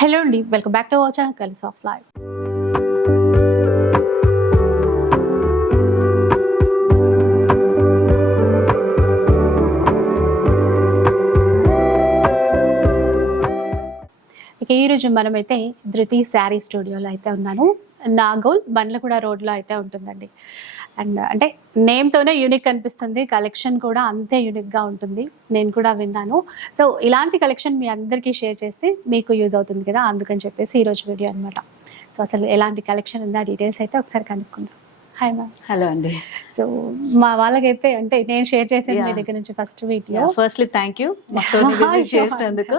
Hello అండి, welcome back to our channel కలిసి of live. ఇక ఈరోజు మనమైతే ధృతి శారీ స్టూడియోలో అయితే ఉన్నాను. నాగోల్ బండ్లగూడ రోడ్లో అయితే ఉంటుందండి. అండ్ అంటే నేమ్తోనే యూనిక్ అనిపిస్తుంది, కలెక్షన్ కూడా అంతే యూనిక్గా ఉంటుంది. నేను కూడా విన్నాను. సో ఇలాంటి కలెక్షన్ మీ అందరికీ షేర్ చేస్తే మీకు యూజ్ అవుతుంది కదా, అందుకని చెప్పేసి ఈరోజు వీడియో అనమాట. సో అసలు ఎలాంటి కలెక్షన్ ఉందా డీటెయిల్స్ అయితే ఒకసారి కనుక్కుందాం. Hi ma'am. హలో అండి. సో మా వాళ్ళకైతే అంటే నేను షేర్ చేసేది మీ దగ్గర నుంచి first video. Firstly thank you మా స్టోర్ని విజిట్ చేసినందుకు.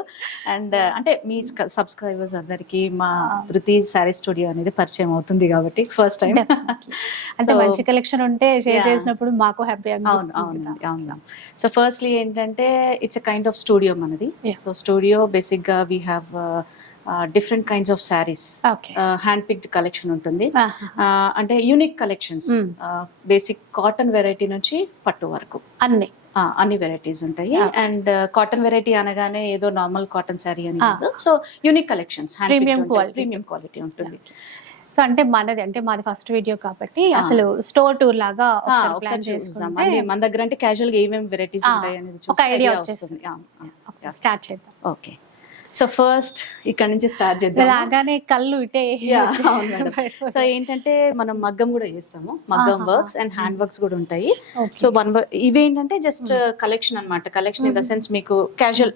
అండ్ అంటే మీ సబ్స్క్రైబర్స్ అందరికి మా ధృతి శారీ స్టూడియో అనేది పరిచయం అవుతుంది కాబట్టి ఫస్ట్ టైం అంటే మంచి కలెక్షన్ ఉంటే షేర్ చేసినప్పుడు మాకు హ్యాపీ. అవును. సో ఫస్ట్లీ ఏంటంటే it's a kind of studio మనది. సో స్టూడియో బేసిక్గా we have different kinds of saris, hand picked collection ఉంటుంది. అంటే unique collections, basic cotton variety నుంచి పట్టు వరకు అన్ని వెరైటీస్ ఉంటాయి. అండ్ కాటన్ వెరైటీ అనగానే ఏదో నార్మల్ కాటన్ శారీ అని కాదు. So unique collections, premium quality ఉంటుంది. సో అంటే మాది ఫస్ట్ వీడియో కాబట్టి అసలు స్టోర్ టూర్ లాగా మన దగ్గర అంటే క్యాజువల్ గా ఏమేమి వెరైటీస్ ఉంటాయి అనేది ఒక ఐడియా వచ్చేస్తుంది. స్టార్ట్ చేద్దాం. ఓకే, సో ఫస్ట్ ఇక్కడ నుంచి స్టార్ట్ చేద్దాం. లాగానే కళ్ళు ఇటే. సో ఏంటంటే మనం మగ్గం కూడా చేస్తాము, మగ్గం వర్క్స్ అండ్ హ్యాండ్ వర్క్స్ కూడా ఉంటాయి. సో ఇవేంటంటే జస్ట్ కలెక్షన్ అన్నమాట. కలెక్షన్ ఇన్ ద సెన్స్ మీకు క్యాజువల్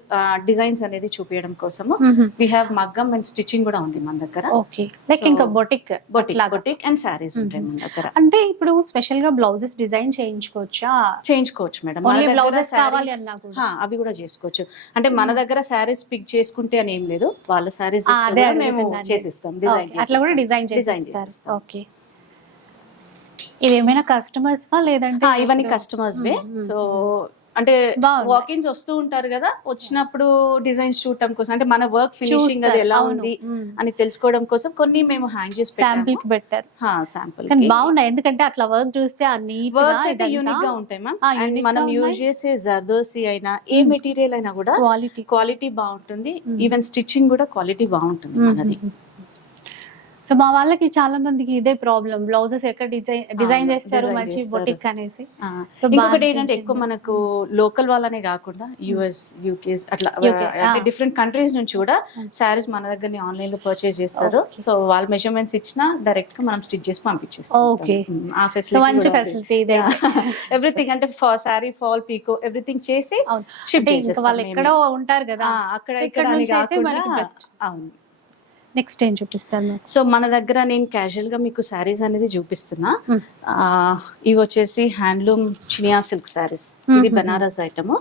డిజైన్స్ అనేది చూపించడం కోసము వీ హ్యావ్ మగ్గం అండ్ స్టిచ్చింగ్ కూడా ఉంది మన దగ్గర. ఓకే, లైక్ ఇంకా బొటిక్ అండ్ శారీస్ ఉంటాయి మన దగ్గర. అంటే ఇప్పుడు స్పెషల్ గా బ్లౌజెస్ డిజైన్ చేయించుకోవచ్చు మేడం. బ్లౌజెస్ కావాలి అన్నా అవి కూడా చేసుకోవచ్చు. అంటే మన దగ్గర శారీస్ పిక్ చేసుకుంటే అని ఏం లేదు, వాళ్ళ శారీస్ మేము చేసిస్తాం, అట్లా కూడా డిజైన్ చేసిస్తారు. ఓకే, ఇవి ఏమైనా కస్టమర్స్ లేదంటే ఇవన్నీ కస్టమర్స్ వే. సో అంటే వాకిన్స్ వస్తూ ఉంటారు కదా, వచ్చినప్పుడు డిజైన్స్ చూడటం కోసం, అంటే మన వర్క్ ఫినిషింగ్ అది ఎలా ఉంది అని తెలుసుకోవడం కోసం కొన్ని మేము హ్యాంగ్ చేసి పెట్టారు. శాంపుల్ బాగున్నాయి, ఎందుకంటే అట్లా వర్క్ చూస్తే వర్క్స్ అయితే యూనిక్ గా ఉంటాయి మ్యామ్. అండ్ మనం యూజ్ చేసే జర్దోసి అయినా ఏ మెటీరియల్ అయినా కూడా క్వాలిటీ బాగుంటుంది. ఈవెన్ స్టిచ్చింగ్ కూడా క్వాలిటీ బాగుంటుంది మనది. సో మా వాళ్ళకి చాలా మందికి ఇదే ప్రాబ్లం, బ్లౌజెస్ ఎక్కడ డిజైన్ చేస్తారు మంచి బొటిక్ అనేసి. ఇంకొకటి ఏంటంటే ఎక్కువ మనకు లోకల్ వాళ్ళనే కాకుండా యుఎస్, యూకే అట్లా డిఫరెంట్ కంట్రీస్ నుంచి కూడా శారీస్ మన దగ్గర ఆన్లైన్ లో పర్చేస్ చేస్తారు. సో వాళ్ళ మెజర్మెంట్స్ ఇచ్చినా డైరెక్ట్ గా మనం స్టిచ్ చేసి పంపించేస్తాం. ఆ ఫెసిలిటీ ఎవ్రీథింగ్, అంటే శారీ ఫాల్ పీకో ఎవ్రీథింగ్ చేసి షిప్ చేసేస్తాం. వాళ్ళు ఎక్కడో ఉంటారు కదా, అక్కడ ఇక్కడ. అవును. నెక్స్ట్ ఏం చూపిస్తాను? సో మన దగ్గర నేను క్యాజువల్ గా మీకు శారీస్ అనేది చూపిస్తున్నా. ఇవి వచ్చేసి హ్యాండ్లూమ్ చినియా సిల్క్ శారీస్, ఇది బనారస్ ఐటమ్.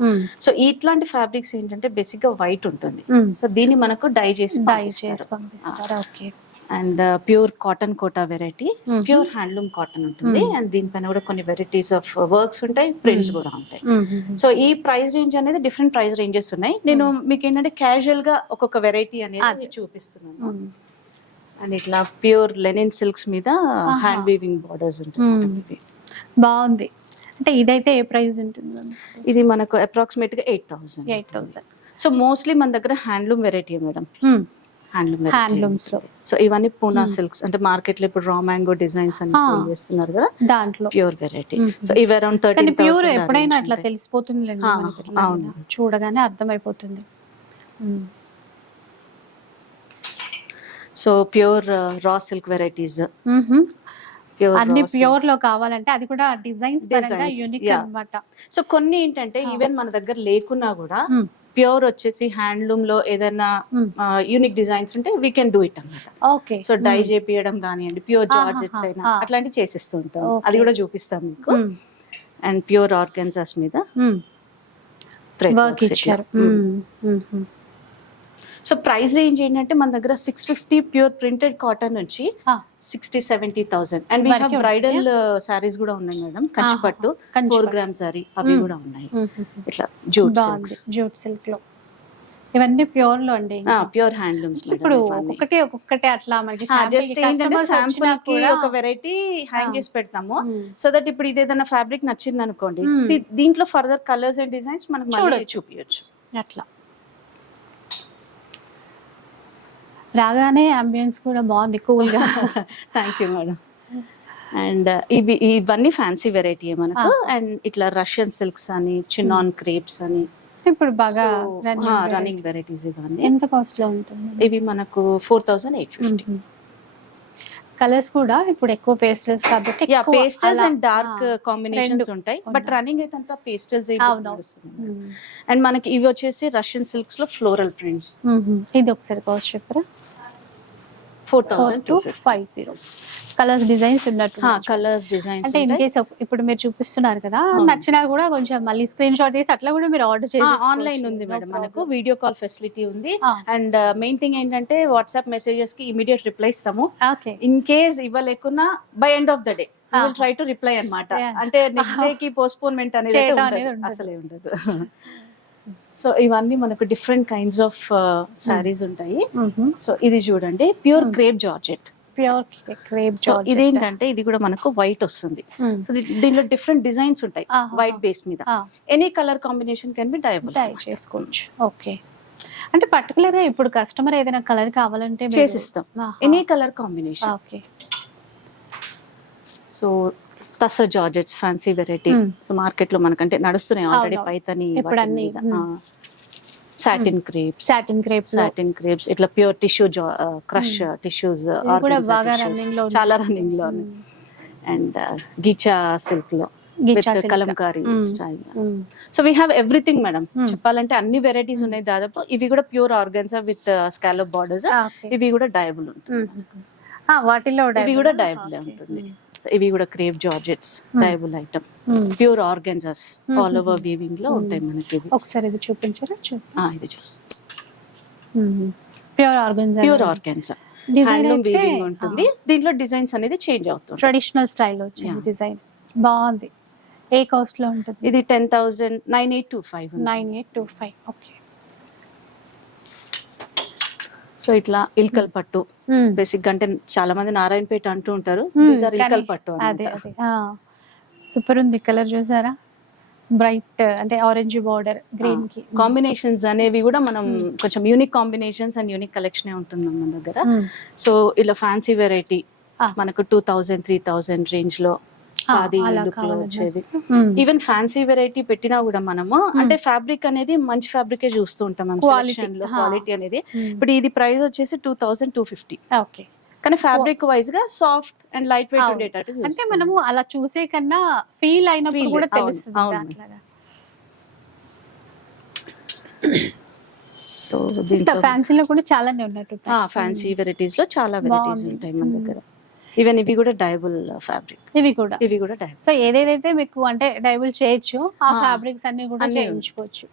సో ఇట్లాంటి ఫ్యాబ్రిక్స్ ఏంటంటే బేసిక్ గా వైట్ ఉంటుంది. సో దీన్ని మనకు డై చేసి పంపిస్తారు. And pure cotton Kota variety, pure handloom cotton ఉంటుంది. అండ్ దీనిపైన కూడా కొన్ని వెరైటీస్ ఆఫ్ వర్క్స్ ఉంటాయి, ప్రింట్స్ కూడా ఉంటాయి. సో ఈ ప్రైస్ రేంజ్ అనేది డిఫరెంట్ ప్రైస్ రేంజెస్ ఉన్నాయి. నేను మీకు ఏంటంటే క్యాజువల్ గా ఒక్కొక్క వెరైటీ అనేది చూపిస్తున్నాను. అండ్ ఇట్లా ప్యూర్ లెనిన్ సిల్క్స్ మీద హ్యాండ్ వీవింగ్ బార్డర్స్ ఉంటుంది. బాగుంది. అంటే ఇదైతే ఏ ప్రైస్ ఉంటుంది? ఇది మనకు అప్రాక్సిమేట్ గా 8,000. సో మోస్ట్లీ మన దగ్గర హ్యాండ్లూమ్ వెరైటీ మేడం, హ్యాండ్లూమ్స్ లో. సో ఇవన్నీ పూనా సిల్క్స్, అంటే మార్కెట్ లో ఇప్పుడు రా మ్యాంగో డిజైన్స్ అని చేస్తున్నారు కదా, దాంట్లో ప్యూర్ వెరైటీ. సో ఇవి అరౌండ్ 13,000. ఎప్పుడైనా అట్లా తెలిసిపోతుంది, చూడగానే అర్థమైపోతుంది. So pure raw silk varieties, అన్ని ప్యూర్ లో కావాలంటే అది కూడా డిజైన్స్ యూనిక్ అన్నమాట. సో కొన్ని ఏంటంటే ఈవెన్ మన దగ్గర లేకున్నా కూడా ప్యూర్ వచ్చేసి హ్యాండ్లూమ్ లో ఏదైనా యూనిక్ డిజైన్స్ ఉంటే వీ కెన్ డూ ఇట్ అన్నమాట. ఓకే, సో డై చేపియడం కానివ్వండి, ప్యూర్ జార్జెట్స్ అయినా అట్లాంటివి చేసిస్తూ ఉంటాం. అది కూడా చూపిస్తాం మీకు. అండ్ ప్యూర్ ఆర్గన్జాస్ మీద థ్రెడ్ వర్క్ ఇచ్చారు. సో ప్రైస్ రేంజ్ ఏంటంటే మన దగ్గర 650 ప్యూర్ ప్రింటెడ్ కాటన్ నుంచి 60-70,000. And we have bridal saris కూడా ఉన్నాయి మేడం, కంచిపట్టు 4 గ్రామ్ సారీ అవి కూడా ఉన్నాయి. ఇట్లా జూట్ సిల్క్ లో ఇవన్నీ ప్యూర్ లో అండి, ప్యూర్ హ్యాండ్లూమ్స్. ఇప్పుడు ఒక్కొక్కటి అట్లా మనకి జస్ట్ ఏంటంటే శాంపుల్ కి ఒక వెరైటీ హ్యాంగ్ చేసి పెడతాము. సో దట్ ఇప్పుడు ఇది ఏదైనా ఫ్యాబ్రిక్ నచ్చింది అనుకోండి, దీంట్లో ఫర్దర్ కలర్స్ అండ్ డిజైన్స్ మనకు చూపించచ్చు. అట్లా రాగానే అంబియన్స్ కూడా బాగుంది, కూల్ గా. Thank you madam. అండ్ ఇవన్నీ ఫ్యాన్సీ వెరైటీ మనకు. అండ్ ఇట్లా రష్యన్ సిల్క్స్ అని, చినాన్ క్రేప్స్ అని ఇప్పుడు బాగా రన్నింగ్ వెరైటీస్ ఇవన్నీ. ఎంత కాస్ట్ లో ఉంటుంది? ఇవి మనకు 4850. కలర్స్ కూడా ఇప్పుడు ఎక్కువ పేస్టల్స్ కాబట్టి పేస్టల్స్ అండ్ డార్క్ కాంబినేషన్స్ ఉంటాయి, బట్ రన్నింగ్ అయితే అంతా పేస్టల్స్. అండ్ మనకి ఇవి వచ్చేసి రష్యన్ సిల్క్స్ లో ఫ్లోరల్ ప్రింట్స్. ఇది ఒకసారి కాస్ట్ చెప్పరా? 4250. కలర్స్ డిజైన్స్ ఉన్నట్టు. కలర్స్ డిజైన్స్ అంటే ఇన్ కేస్ ఇప్పుడు మీరు చూపిస్తున్నారు కదా, నచ్చినా కూడా కొంచెం మళ్ళీ స్క్రీన్ షాట్ తీసి అట్లా కూడా మీరు ఆర్డర్ చేసి. ఆన్లైన్ ఉంది మేడం, మనకు వీడియో కాల్ ఫెసిలిటీ ఉంది. అండ్ మెయిన్ థింగ్ ఏంటంటే వాట్సాప్ మెసేజెస్ కి ఇమీడియట్ రిప్లై ఇస్తాము. ఇన్ కేస్ ఇవ్వలేకున్నా by end of the day will try to reply అన్నమాట. అంటే నెక్స్ట్ డే కి పోస్ట్పోన్మెంట్ అనేది అసలే ఉండదు. సో ఇవన్నీ మనకు డిఫరెంట్ కైండ్స్ ఆఫ్ సారీస్ ఉంటాయి. సో ఇది చూడండి, ప్యూర్ క్రేప్ జార్జెట్. ఇదేంటంటే ఇది కూడా మనకు వైట్ వస్తుంది. సో దీనిలో డిఫరెంట్ డిజైన్స్ ఉంటాయి వైట్ బేస్ మీద. Any colour combination can be dye చేసుకోవచ్చు. ఓకే, అంటే పర్టికులర్ గా ఇప్పుడు కస్టమర్ ఏదైనా కలర్ కావాలంటే చేసిస్తాం, any colour combination. Okay. So tussar georgettes fancy variety. So market లో మనకంటే నడుస్తున్నాయి ఆల్రెడీ, పైతని, సాటిన్ క్రేప్స్, ఇట్లా ప్యూర్ టిష్యూ క్రష్ టిష్యూస్ చాలా రన్నింగ్ లో. అండ్ గీచా సిల్క్ లో Kalamkari style. So we have everything madam. చెప్పాలంటే అన్ని వెరైటీస్ ఉన్నాయి దాదాపు. ఇవి కూడా pure organza with scallop borders. ఇవి కూడా డయబుల్ ఉంటుంది, వాటిలో ఇవి కూడా డయబుల్ ఉంటుంది. ఇవి కూడా crepe georgettes డయబుల్ item, pure organzas all over weaving లో ఉంటాయి మనకి. ఒకసారి ఇది చూపించారా? ఇది చూసి ప్యూర్ ఆర్గన్జా హ్యాండ్లూమ్ వీవింగ్ ఉంటుంది. దీంట్లో డిజైన్స్ అనేది చేంజ్ అవుతుంది, ట్రెడిషనల్ స్టైల్ వచ్చింది డిజైన్. బాగుంది. ఏ కాస్ట్ లో ఉంటుంది? ఇది 10,000 9825. ఓకే. సో ఇట్లా ఇల్కల్ పట్టు బేసిక్ అంటే చాలా మంది నారాయణపేట అంటూ ఉంటారు. ఇల్కల్ పట్టు సూపర్ ఉంది. కలర్ చూసారా? బ్రైట్ అంటే ఆరెంజ్ బార్డర్ గ్రీన్ కి కాంబినేషన్స్ అనేవి కూడా మనం కొంచెం unique combinations and unique collection ఉంటుంది మన దగ్గర. సో ఇలా ఫ్యాన్సీ వెరైటీ మనకు 2000 3000 రేంజ్ లో వచ్చేది. ఈవెన్ ఫ్యాన్సీ వెరైటీ పెట్టినా కూడా మనము అంటే ఫ్యాబ్రిక్ అనేది మంచి ఫ్యాబ్రికే చూస్తూ ఉంటాం మనం సెలక్షన్ లో, క్వాలిటీ అనేది. ఇప్పుడు ఇది ప్రైస్ వచ్చేసి 2250. ఓకే, కానీ ఫ్యాబ్రిక్ వైజ్ గా సాఫ్ట్ అండ్ లైట్ వెయిట్ ఉండేటట్టు. అంటే మనము అలా చూసే కన్నా ఫీల్ అయినప్పుడు కూడా తెలుస్తుంది. సో ఫ్యాన్సీలో కూడా చాలానే ఉన్నట్టు. ఫ్యాన్సీ వెరైటీస్ లో చాలా వెరైటీస్ ఉంటాయి మన దగ్గర. ఈవెన్ ఇవి కూడా డైబుల్ ఫ్యాబ్రిక్. ఇవి కూడా డైబుల్. సో ఏదేదైతే మీకు అంటే డైబుల్ చేయొచ్చు, ఆ ఫ్యాబ్రిక్స్ అన్ని కూడా చేయించుకోవచ్చు.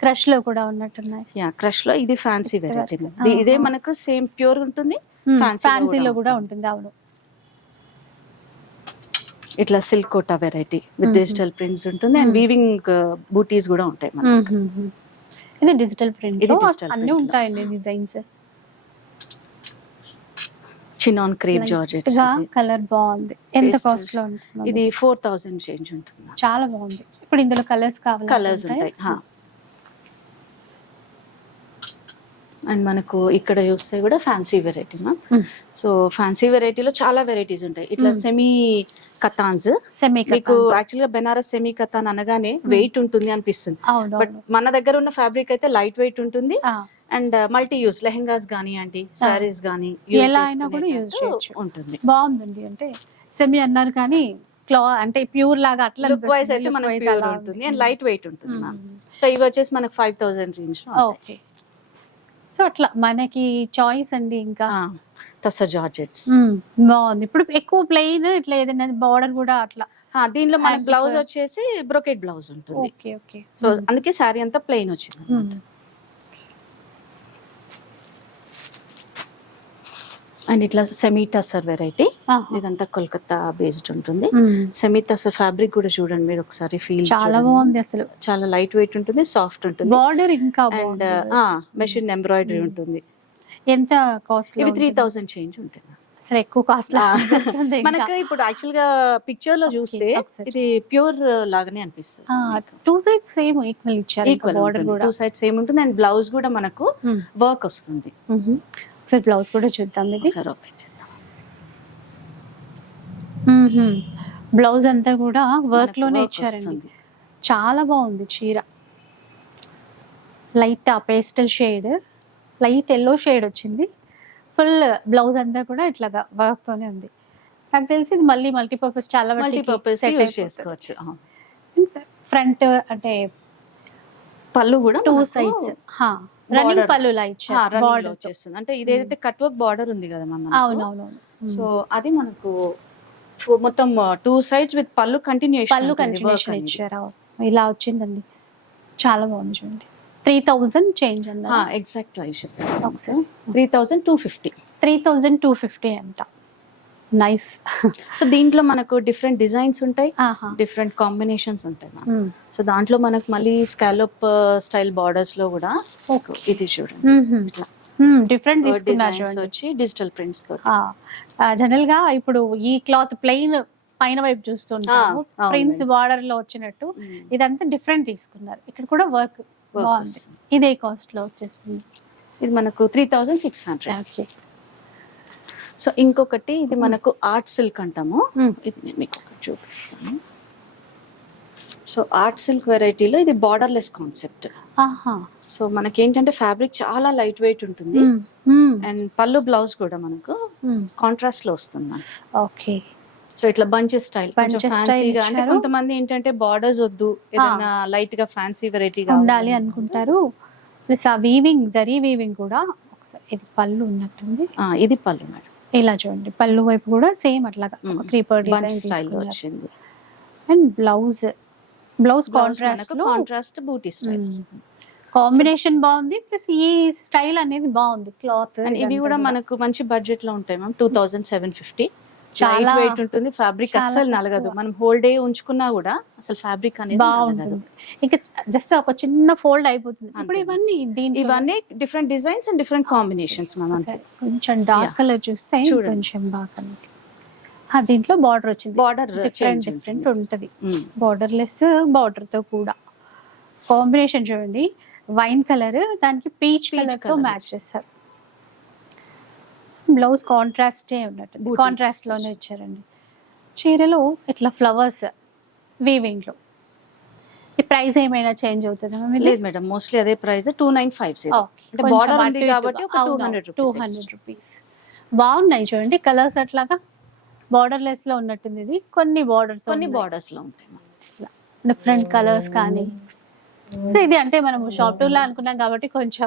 క్రష్ లో కూడా ఉన్నట్టున్నాయి. క్రష్ లో ఇది ఫ్యాన్సీ వెరైటీ. ఇదే మనకు సేమ్ ప్యూర్ ఉంటుంది, ఫ్యాన్సీలో కూడా ఉంటుంది. అవును. ఇట్లా silk Kota variety with digital prints ఉంటుంది అండ్ వీవింగ్ బూటీస్ కూడా ఉంటాయి మనకి. ఇది డిజిటల్ ప్రింట్, అన్ని ఉంటాయండి డిజైన్స్. చినాన్ క్రేప్ జార్జెట్ కలర్ బాగుంది. ఎంత కాస్ట్ లో ఉంటుంది? ఇది 4000 చేంజ్ ఉంటుంది. చాలా బాగుంది. ఇప్పుడు ఇందులో కలర్స్ ఉంటాయి. అండ్ మనకు ఇక్కడ చూస్తే కూడా ఫ్యాన్సీ వెరైటీ మ్యామ్. సో ఫ్యాన్సీ వెరైటీలో చాలా వెరైటీస్ ఉంటాయి. ఇట్లా సెమీ కతాన్స్. మీకు యాక్చువల్ గా బెనారస్ సెమీ కతాన్ అనగానే వెయిట్ ఉంటుంది అనిపిస్తుంది, బట్ మన దగ్గర ఉన్న ఫ్యాబ్రిక్ అయితే లైట్ వెయిట్ ఉంటుంది. అండ్ మల్టీ యూస్ లెహెంగాస్ గానివ్వండి, సారీస్ గానీ ఎలా అయినా కూడా యూజ్ చేయొచ్చు. ఉంటుంది. బాగుంది. అంటే సెమీ అన్నారు కానీ అంటే ప్యూర్ లాగా అట్లా లుక్ వైస్ అయితే మనకు ప్యూర్ ఉంటుంది అండ్ లైట్ వెయిట్ ఉంటుంది మ్యామ్. సో ఇవి వచ్చేసి మనకు 5000 రేంజ్. ఓకే. సో అట్లా మనకి చాయిస్ అండి. ఇంకా టస్సర్ జార్జెట్స్ బాగుంది. ఇప్పుడు ఎక్కువ ప్లెయిన్ ఇట్లా ఏదైనా బార్డర్ కూడా అట్లా. దీనిలో మన బ్లౌజ్ వచ్చేసి బ్రోకెట్ బ్లౌజ్ ఉంటుంది. ఓకే. సో అందుకే శారీ అంతా ప్లెయిన్ వచ్చింది. అండ్ ఇట్లా సెమీ టస్సర్ వెరైటీ, ఇదంతా కోల్కతా బేస్డ్ ఉంటుంది. సెమీ టస్సర్ ఫ్యాబ్రిక్ కూడా చూడండి మీరు ఒకసారి, ఫీల్ చాలా బాగుంది. అసలు చాలా లైట్ వెయిట్ ఉంటుంది, సాఫ్ట్ ఉంటుంది. బార్డర్ ఇంకా అండ్ మెషిన్ ఎంబ్రాయిడరీ ఉంటుంది. ఎంత కాస్ట్? ఇవి 3000 చేంజ్ ఉంటుంది. అసలు ఎక్కువ కాస్ట్ మనకు ఇప్పుడు యాక్చువల్ గా పిక్చర్ లో చూస్తే ఇది ప్యూర్ లాగానే అనిపిస్తుంది. 2 సైడ్స్ సేమ్ ఈక్వల్ ఇచ్చారు. ఈక్వల్ బార్డర్ కూడా 2 సైడ్స్ సేమ్ ఉంటుంది. అండ్ బ్లౌజ్ కూడా మనకు వర్క్ వస్తుంది. ఒకసారి బ్లౌజ్ కూడా చూద్దాం ఇది. ఒకసారి ఓపెన్ చేద్దాం. బ్లౌజ్ అంతా కూడా వర్క్ లోనే work ఇచ్చారండి. వస్తుంది. చాలా బాగుంది చీర. Light pastel shade, light yellow shade వచ్చింది. ఫుల్ బ్లౌజ్ అంతా కూడా ఇట్లాగా వర్క్ తోనే ఉంది. నాకు తెలిసి ఇది మళ్ళీ మల్టీపర్పస్, చాలా మల్టీపర్పస్ యూజ్ చేసుకోవచ్చు. ఫ్రంట్ అంటే పళ్ళు కూడా టూ సైడ్స్ రన్నింగ్ పళ్ళులా ఇచ్చారు. బార్డర్ వచ్చేస్తుంది. అంటే ఇదేదైతే కట్ వర్క్ బార్డర్ ఉంది కదా మనం, అవునవునవును. సో అది మనకు మొత్తం టూ సైడ్స్ విత్ పళ్ళు కంటిన్యూషన్, పళ్ళు కంటిన్యూషన్ ఇచ్చారు. ఇలా వచ్చిందండి, చాలా బాగుంది చూడండి. 3000 చేంజ్ అన్న ఎగ్జాక్ట్ ప్రైస్ చెప్తాను ఒకసారి. 3250. 3250 అంట. నైస్. సో దీంట్లో మనకు డిఫరెంట్ డిజైన్స్ ఉంటాయి, డిఫరెంట్ కాంబినేషన్స్ ఉంటాయి. సో దాంట్లో మనకు మళ్ళీ స్కాలప్ స్టైల్ బార్డర్స్ లో కూడా ఇది చూడండి ఇట్లా డిఫరెంట్ తీసుకున్నారు డిజైన్స్ చూడండి. వచ్చి డిజిటల్ ప్రింట్స్ తో. జనరల్ గా ఇప్పుడు ఈ క్లాత్ ప్లెయిన్ పైన వైపు చూస్తుంటాము, ప్రింట్స్ బార్డర్ లో వచ్చినట్టు. ఇదంతా డిఫరెంట్ తీసుకున్నారు. ఇక్కడ కూడా వర్క్ బాగుంది. ఇదే కాస్ట్ లో వచ్చేస్తుంది. ఇది మనకు 3600. ఓకే. సో ఇంకొకటి ఇది మనకు ఆర్ట్ సిల్క్ అంటాము. ఇది నేను మీకు ఒకటి చూపిస్తాను. సో ఆర్ట్ సిల్క్ వెరైటీలో ఇది బార్డర్లెస్ కాన్సెప్ట్. సో మనకి ఏంటంటే ఫ్యాబ్రిక్ చాలా లైట్ వెయిట్ ఉంటుంది, అండ్ పళ్ళు బ్లౌజ్ కూడా మనకు కాంట్రాస్ట్ లో వస్తుంది. ఓకే. సో ఇట్లా బంచెస్ స్టైల్, కొంచెం ఫ్యాన్సీగా. అంటే కొంతమంది ఏంటంటే బార్డర్స్ వద్దు, ఏదైనా లైట్ గా ఫ్యాన్సీ వెరైటీగా ఉండాలి అనుకుంటారు. ప్లస్ ఆ వీవింగ్, జరీ వీవింగ్ కూడా. ఒకసారి ఇది పళ్ళు ఉన్నట్టుంది. ఇది పళ్ళు మేడం. ఇలా చూడండి, పళ్ళు వైపు కూడా సేమ్ అట్లాగా క్రీపర్ డిజైన్ స్టైల్ వచ్చింది. అండ్ బ్లౌజ్ కాంట్రాస్ట్ బూటీ స్టైల్ వస్తుంది. కాంబినేషన్ బాగుంది. ప్లస్ ఈ స్టైల్ అనేది బాగుంది. క్లాత్ ఇవి కూడా మనకు మంచి బడ్జెట్ లో ఉంటాయి మ్యామ్. 2750. చాలా వెయిట్ ఉంటుంది. ఫ్యాబ్రిక్ అస్సలు నలగదు. మనం హోల్ డే ఉంచుకున్నా కూడా అసలు ఫ్యాబ్రిక్ అనేది బాగుంటుంది. ఇంకా జస్ట్ ఒక చిన్న ఫోల్డ్ అయిపోతుంది. ఇప్పుడు ఇవన్నీ different designs and different combinations. మనం కొంచెం డార్క్ కలర్ చూస్తే కొంచెం బాగా దీంట్లో బార్డర్ వచ్చింది. బార్డర్ డిఫరెంట్ ఉంటది. బార్డర్లెస్, బార్డర్ తో కూడా కాంబినేషన్ చూడండి. వైన్ కలర్ దానికి పీచ్ కలర్ తో మ్యాచ్ చేస్తారు. బ్లౌజ్ కాంట్రాస్టే ఉన్నట్టు, కాంట్రాస్ట్ లోనే ఇచ్చారండి. చీరలో ఇట్లా ఫ్లవర్స్ వీవింగ్ లో. ఈ ప్రైస్ ఏమైనా చేంజ్ అవుతుందా? లేదు మేడం, మోస్ట్లీ అదే ప్రైస్ 2950. అంటే బార్డర్ ఉంది కాబట్టి ఒక 200 రూపీస్. బాగున్నాయి చూడండి కలర్స్. అట్లాగా బార్డర్ లెస్ లో ఉన్నట్టుంది. ఇది కొన్ని బార్డర్స్ లో ఉంటాయి, డిఫరెంట్ కలర్స్ కానీ. ఇది అంటే మనం షాప్ టూర్ లా అనుకున్నాం కాబట్టి కొంచెం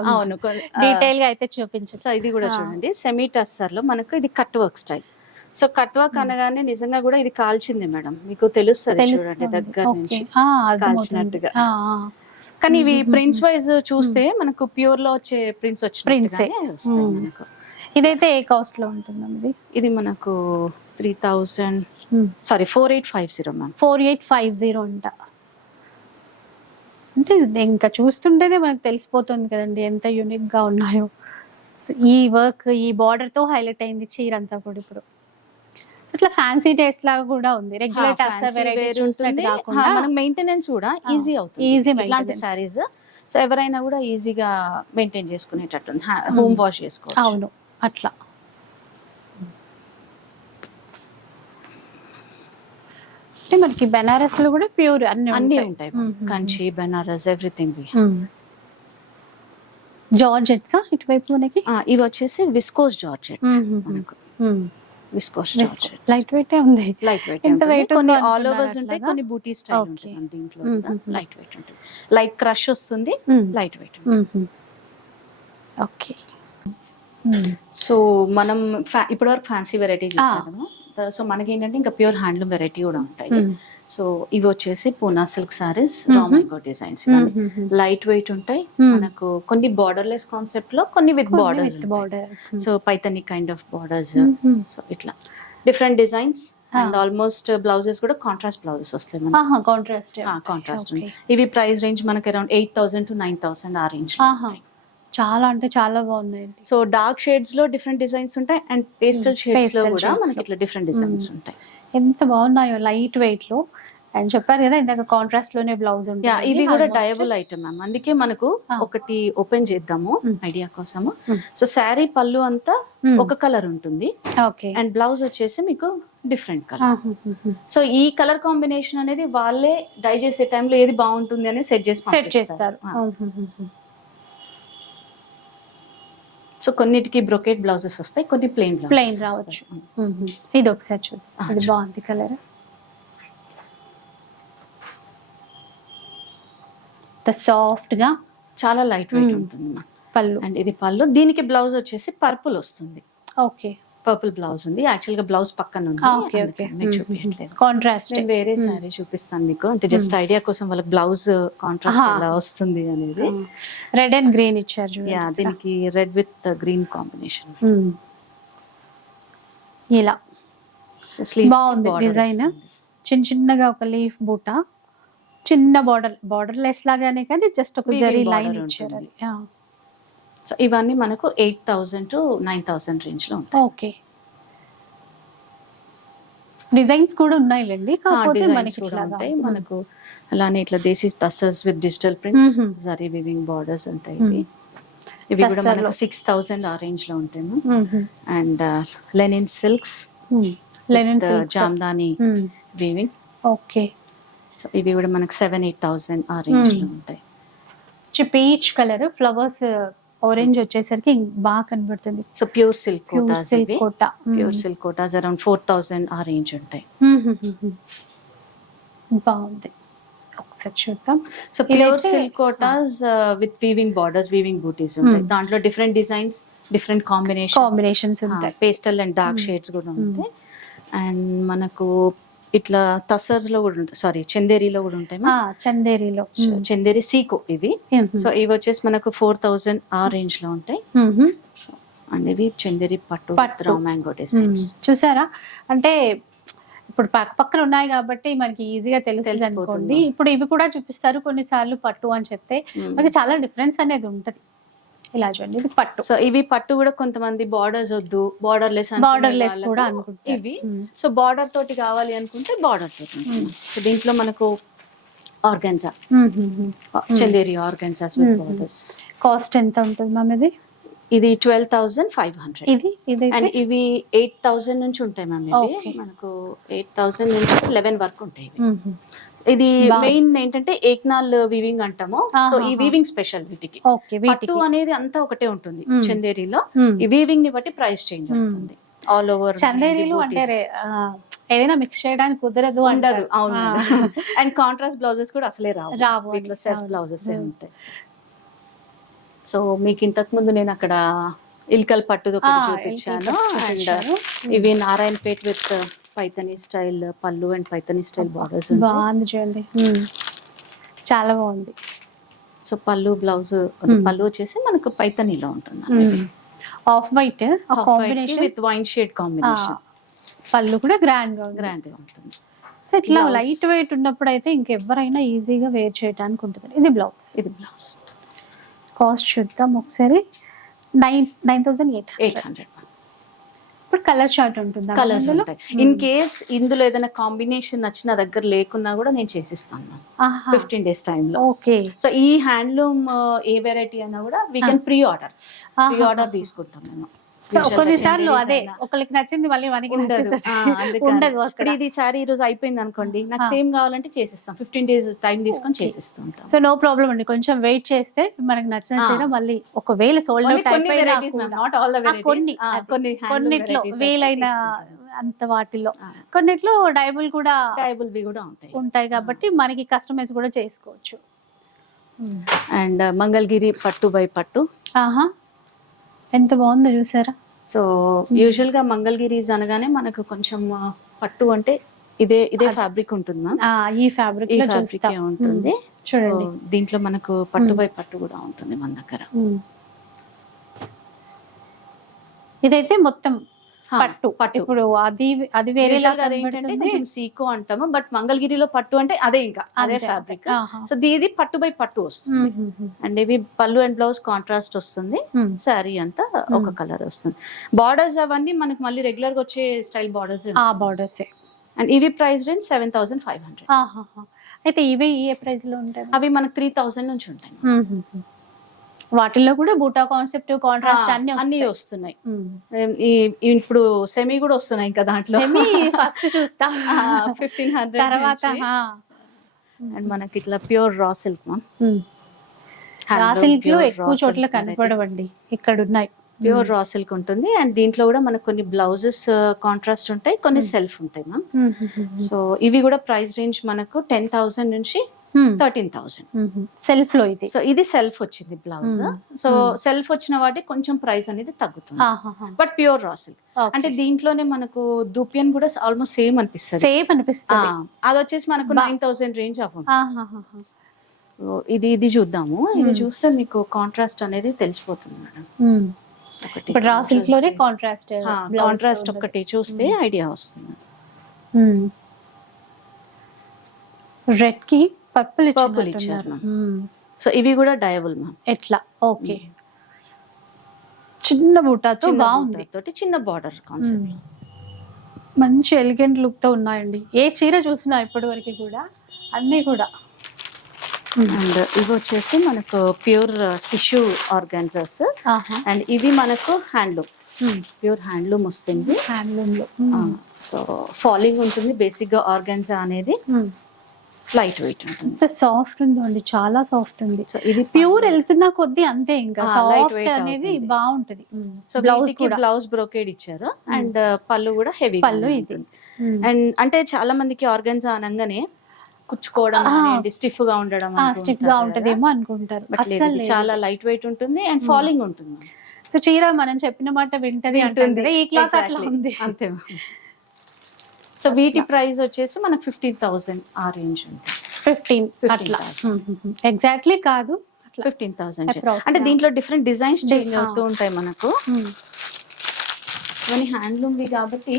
డీటెయిల్ గా అయితే చూపించు. సో ఇది కూడా చూడండి, సెమీ టస్సర్ లో మనకు ఇది cut work style. So cut work అనగానే నిజంగా కూడా ఇది కాల్చింది మేడం, మీకు తెలుస్తుంది చూడండి దగ్గర నుంచి కాల్చినట్టుగా. కానీ ఇవి ప్రింట్స్ వైజ్ చూస్తే మనకు ప్యూర్ లో వచ్చే ప్రింట్స్ వచ్చినట్టుగానే వస్తాయి మనకు. ఇదైతే ఏ కాస్ట్ లో ఉంటుందండి? ఇది మనకు 4850 మ్యామ్. 4850 అంట. అంటే ఇంకా చూస్తుంటేనే మనకు తెలిసిపోతుంది కదండి ఎంత యూనిక్ గా ఉన్నాయో. ఈ వర్క్, ఈ బార్డర్ తో హైలైట్ అయింది చీర అంతా కూడా. ఇప్పుడు ఇట్లా ఫ్యాన్సీ టేస్ట్ లాగా కూడా ఉంది. రెగ్యులర్ టస్సర్ వెరైటీస్ చూసినట్టు కాకుండా మనకు మెయింటెనెన్స్ కూడా ఈజీ అవుతుంది. ఇట్లాంటి సారీస్ సో ఎవరైనా కూడా ఈజీగా మెయింటైన్ చేసుకునేటట్టు, హోమ్ వాష్ చేసుకోవచ్చు. అవును, అట్లా. అంటే మనకి బెనారస్ లో కూడా ప్యూర్ అన్ని ఉంటాయి. కంచి, బెనారస్, ఎవ్రీథింగ్. జార్జెట్సా ఇటువైపు మనకి? ఇవి వచ్చేసి విస్కోస్ జార్జెట్. మనకు విస్కోస్ జార్జెట్ లైట్ వెయిట్ ఉంది. లైట్ వెయిట్ ఎంత వెయిట్, కొన్ని ఆల్ ఓవర్స్ ఉంటాయి, కొన్ని బూటీ స్టైల్ ఉంటాయి. దీంట్లో లైట్ వెయిట్ ఉంటుంది, లైట్ క్రష్ వస్తుంది, లైట్ వెయిట్. ఓకే. సో మనం ఇప్పటివరకు ఫ్యాన్సీ వెరైటీ చూసాము. సో మనకి ఏంటంటే ఇంకా ప్యూర్ హ్యాండ్లూమ్ వెరైటీ కూడా ఉంటాయి. సో ఇవి వచ్చేసి పూనా సిల్క్ సారీస్, రామోగో డిజైన్స్. లైట్ వెయిట్ ఉంటాయి మనకు. కొన్ని బార్డర్లెస్ కాన్సెప్ట్ లో, కొన్ని with borders. So Paithani kind of borders. So ఇట్లా different designs. And almost blouses కూడా కాంట్రాస్ట్ బ్లౌజెస్ వస్తాయి మనకి. కాంట్రాస్ట్. ఇవి ప్రైస్ రేంజ్ మనకి అరౌండ్ 8000 to 9000 ఆ రేంజ్. చాలా అంటే చాలా బాగున్నాయి. సో డార్క్ షేడ్స్ లో డిఫరెంట్ డిజైన్స్ ఉంటాయి, అండ్ పేస్టల్ షేడ్స్ లో కూడా మనకి ఇట్లా డిఫరెంట్ డిజైన్స్ ఉంటాయి. ఎంత బాగున్నాయో లైట్ వెయిట్ లో. అండ్ చెప్పారు కదా ఇందాక కాంట్రాస్ట్ లోనే బ్లౌజ్ ఉంటుంది. ఇవి కూడా డయబుల్ ఐటమ్ మ్యామ్, అందుకే మనకు ఒకటి ఓపెన్ చేద్దాము ఐడియా కోసము. సో శారీ పళ్ళు అంతా ఒక కలర్ ఉంటుంది, ఓకే, అండ్ బ్లౌజ్ వచ్చేసి మీకు డిఫరెంట్ కలర్. సో ఈ కలర్ కాంబినేషన్ అనేది వాళ్ళే డై చేసే టైంలో ఏది బాగుంటుంది అనేది సెట్ చేస్తారు. సో కొన్నిటికి బ్రొకెట్ బ్లౌజెస్ వస్తాయి, కొన్ని ప్లెయిన్ రావచ్చు. ఇది ఒకసారి చూద్దాం, ఇది బాగుంది కలర్. సాఫ్ట్ గా చాలా లైట్ వెయిట్ ఉంటుంది పళ్ళు, అండ్ ఇది పళ్ళు. దీనికి బ్లౌజ్ వచ్చేసి పర్పుల్ వస్తుంది. ఓకే, పర్పుల్ బ్లౌజ్ ఉంది. యాక్చువల్ గా బ్లౌజ్ పక్కన ఉంది, మీకు చూపించట్లేదు. కాంట్రాస్ట్ నేను వేరే సారీ చూపిస్తాను మీకు, అంటే జస్ట్ ఐడియా కోసం వాళ్ళకి బ్లౌజ్ కాంట్రాస్ట్ ఎలా వస్తుంది అనేది. రెడ్ అండ్ గ్రీన్ ఇచ్చారు. దీనికి రెడ్ విత్ గ్రీన్ కాంబినేషన్. ఇలా బాగుంది డిజైన్. చిన్నగా ఒక లీఫ్ బూట, చిన్న బార్డర్ లెస్ లాగానే కానీ జస్ట్ ఒక జరీ లైన్ ఇచ్చారు. సో ఇవన్నీ మనకు 8,000 to 9,000 రేంజ్ లో ఉంటాయి. ఓకే, డిజైన్స్ కూడా ఉన్నాయిలేండి, కాకపోతే మనకి కూడా ఉంటాయి. మనకు అలానే ఇట్లా desi tussars with digital prints, zari weaving borders ఉంటాయి. ఇవి కూడా మనకు 6,000 ఆ రేంజ్ లో ఉంటాయి. And linen silks, Jamdani weaving. Okay, so ఇవి కూడా మనకు 7,000-8,000 ఆ రేంజ్ లో ఉంటాయి. పీచ్ కలర్ ఫ్లవర్స్ ఆరెంజ్ వచ్చేసరికి బాగా కనబడుతుంది. So pure silk Kota, pure silk Kotas around 4,000 ఆ రేంజ్ ఉంటాయి. బాగుంది, ఒకసారి చూద్దాం. So pure silk Kotas with weaving borders, weaving butis ఉంటాయి. దాంట్లో డిఫరెంట్ డిజైన్స్, డిఫరెంట్ కాంబినేషన్స్ ఉంటాయి. పేస్టల్ అండ్ డార్క్ షేడ్స్ కూడా ఉంటాయి. అండ్ మనకు ఇట్లా టసర్స్ లో కూడా ఉంటాయి, సారీ చందేరీలో కూడా ఉంటాయి. చందేరి సీకో ఇవి. సో ఇవి వచ్చేసి మనకు 4,000 ఆ రేంజ్ లో ఉంటాయి. అండ్ ఇవి చందేరి పట్టు రా మ్యాంగో డిజైన్స్. చూసారా, అంటే ఇప్పుడు పక్కన ఉన్నాయి కాబట్టి మనకి ఈజీగా తెలుస్తుంది అనుకోండి. ఇప్పుడు ఇవి కూడా చూపిస్తారు కొన్నిసార్లు పట్టు అని చెప్తే మనకి చాలా డిఫరెన్స్ అనేది ఉంటది. ఇలా చూడండి, ఇది పట్టు. సో ఇవి పట్టు కూడా కొంతమంది బార్డర్స్ వద్దు, బార్డర్ లెస్ కూడా అనుకుంటారు ఇవి. సో బార్డర్ తోటి కావాలి అనుకుంటే బార్డర్ తోటి. సో దీంట్లో మనకు organza, Chanderi organzas with borders. Cost ఎంత ఉంటుంది మ్యామ్ ఇది? ఇది 12,500. ఇది అండ్ ఇవి 8,000 నుంచి ఉంటాయి మ్యామ్. ఇవి మనకు 8,000 నుంచి 11 వరకు ఉంటాయి. ఇది మెయిన్ ఏంటంటే ఏక్నాల్ వీవింగ్ అంటాము. సో ఈ వీవింగ్ స్పెషల్ వీటికి. పట్టు అనేది అంతా ఒకటే ఉంటుంది చందేరిలో. ఈ వీవింగ్ ని బట్టి ప్రైస్ చేంజ్ అవుతుంది ఆల్ ఓవర్. చందేరిలో అంటే ఏదైనా మిక్స్ చేయడానికి కుదరదు, ఉండదు. అవును. అండ్ కాంట్రాస్ట్ బ్లౌజెస్ కూడా అసలే రావు, వీటిలో సెల్ఫ్ బ్లౌజెస్ ఉంటాయి. సో మీకు ఇంతకు ముందు నేను అక్కడ ఇల్కల్ పట్టుది ఒకటి చూపించాను. అండ్ ఇవి నారాయణపేట్ విత్ పైతనీ స్టైల్ పళ్ళు అండ్ పైతనీ స్టైల్ బార్డర్స్. బాగుంది చూడండి, చాలా బాగుంది. సో పళ్ళు బ్లౌజ్, పళ్ళు వచ్చేసి మనకు పైతనీలో ఉంటుంది. Off white combination with wine shade combination. పళ్ళు కూడా గ్రాండ్ గా ఉంటుంది. సో ఇట్లా లైట్ వెయిట్ ఉన్నప్పుడు అయితే ఇంకెవరైనా ఈజీగా వేర్ చేయడానికి ఉంటుంది. ఇది బ్లౌజ్. కాస్ట్ చూద్దాం ఒకసారి. 9,800. ఇప్పుడు కలర్ చార్ట్ ఉంటుందా? కలర్స్ ఉంటాయి. ఇన్ కేస్ ఇందులో ఏదైనా కాంబినేషన్ నచ్చిన దగ్గర లేకున్నా కూడా నేను చేసిస్తాను 15 days time లో. ఓకే. సో ఈ హ్యాండ్లూమ్ ఏ వెరైటీ అయినా కూడా వీ కెన్ ప్రీ ఆర్డర్ తీసుకుంటాం మేము. కొన్నిసార్లు అదే ఒకరికి నచ్చింది మళ్ళీ మనకి ఉండదు. ఇది సారీ ఈ రోజు అయిపోయింది అనుకోండి, నాకు సేమ్ కావాలంటే చేసిస్తాం. 15 days టైం తీసుకొని చేసిస్తూ ఉంటాం. సో నో ప్రాబ్లం అండి, కొంచెం వెయిట్ చేస్తే మనకి నచ్చిన చీర మళ్ళీ ఒకవేళ సోల్డ్ అవుట్ కొన్నిట్లో వీలైన అంత వాటిలో, కొన్నిట్లో డైబుల్ కూడా ఉంటాయి కాబట్టి మనకి కస్టమైజ్ కూడా చేసుకోవచ్చు. అండ్ మంగళగిరి పట్టు బై పట్టు ఎంత బాగుందో చూసారా. సో యూజువల్ గా మంగళగిరీస్ అనగానే మనకు కొంచెం పట్టు అంటే ఇదే ఫ్యాబ్రిక్ ఉంటుంది మ్యామ్. ఈ ఫ్యాబ్రిక్ ఉంటుంది చూడండి. దీంట్లో మనకు పట్టు బై పట్టు కూడా ఉంటుంది మన దగ్గర. ఇదైతే మొత్తం పట్టు. ఇప్పుడు అది వేరే కొంచెం సీకో అంటాము, బట్ మంగళగిరిలో పట్టు అంటే అదే ఫ్యాబ్రిక్. సో ఇది పట్టు బై పట్టు వస్తుంది. అండ్ ఇవి పళ్ళు అండ్ బ్లౌజ్ కాంట్రాస్ట్ వస్తుంది, శారీ అంతా ఒక కలర్ వస్తుంది. బార్డర్స్ అవన్నీ మనకి మళ్ళీ రెగ్యులర్ గా వచ్చే స్టైల్ బార్డర్స్. అండ్ ఇవి ప్రైస్ రేంజ్ 7,500. అయితే ఇవి ఏ ప్రైస్ లో ఉంటాయి? అవి మనకు 3,000 నుంచి ఉంటాయి. వాటిల్లో కూడా బూటా కాన్సెప్ట్, కాంట్రాస్ట్ అన్ని వస్తున్నాయి. ఇప్పుడు సెమీ కూడా వస్తున్నాయి ఇంకా దాంట్లో. ఫస్ట్ చూస్తా 1,500 తర్వాత. అండ్ మనకి ఇట్లా pure raw silk ma'am. Raw silk లో ఎక్కువ చోట్ల కనపడవండి, ఇక్కడ ఉన్నాయి. ప్యూర్ రా సిల్క్ ఉంటుంది. అండ్ దీంట్లో కూడా మనకు కొన్ని బ్లౌజెస్ కాంట్రాస్ట్ ఉంటాయి, కొన్ని సెల్ఫ్ ఉంటాయి మ్యామ్. సో ఇవి కూడా ప్రైస్ రేంజ్ మనకు 10,000 నుంచి 13,000 సెల్ఫ్ లో ఇది. సో ఇది సెల్ఫ్ వచ్చింది బ్లౌజ్. సో సెల్ఫ్ వచ్చిన వాటి కొంచెం ప్రైస్ అనేది తగ్గుతుంది, బట్ ప్యూర్ రా సిల్క్. అంటే దీంట్లోనే మనకు దూపియన్ కూడా ఆల్మోస్ట్ సేమ్ అనిపిస్తుంది. అది వచ్చేసి మనకు 9,000 రేంజ్ అవ్వండి. ఇది చూద్దాము. ఇది చూస్తే మీకు కాంట్రాస్ట్ అనేది తెలిసిపోతుంది మేడం. ఇప్పుడు రా సిల్క్ లోనే కాంట్రాస్ట్ ఒకటి చూస్తే ఐడియా వస్తుంది. రెడ్ కి పర్పుల్ ఇచ్చారు. సో ఇవి కూడా డయబుల్ మ్యామ్. ఎట్లా? ఓకే, చిన్న బూటాతో బాగుంది, తోటి చిన్న బార్డర్ కాన్సెప్ట్, మంచి ఎలిగెంట్ లుక్ తో ఉన్నాయండి. ఏ చీర చూసినా ఇప్పటి వరకు కూడా అన్ని కూడా. అండ్ ఇవి వచ్చేసి మనకు ప్యూర్ టిష్యూ ఆర్గాన్జాస్. అండ్ ఇవి మనకు హ్యాండ్లూమ్, ప్యూర్ హ్యాండ్లూమ్ వస్తుంది. హ్యాండ్లూమ్ లో సో ఫాలింగ్ ఉంటుంది బేసిక్ గా. ఆర్గాన్జా అనేది లైట్ వెయిట్ ఉంటుంది. సాఫ్ట్ ఉందండి, చాలా సాఫ్ట్ ఉంది. సో ఇది ప్యూర్ వెళ్తున్నా కొద్ది అంతే, ఇంకా లైట్ వెయిట్ అనేది బాగుంటది. సో బ్లౌజ్ బ్రోకేడ్ ఇచ్చారు. అండ్ పళ్ళు కూడా హెవీ పళ్ళు ఇది. అండ్ అంటే చాలా మందికి ఆర్గాన్జా అనగానే కుచ్చుకోవడం, స్టిఫ్ గా ఉండడం, స్టిఫ్ గా ఉంటదేమో అనుకుంటారు. చాలా లైట్ వెయిట్ ఉంటుంది అండ్ ఫాలింగ్ ఉంటుంది. సో చీర మనం చెప్పిన మాట వింటది అంటుంది. ఈ క్లాస్ అట్లా ఉంది అంతే. సో వీటి ప్రైస్ వచ్చేసి మనకు 15,000 ఆ రేంజ్ ఉంది. 15 అట్లా ఎగ్జాక్ట్లీ కాదు, 15,000. అంటే దీంట్లో డిఫరెంట్ డిజైన్స్ చేంజ్ అవుతూ ఉంటాయి మనకు. ఇవన్నీ హ్యాండ్లూమ్ కాబట్టి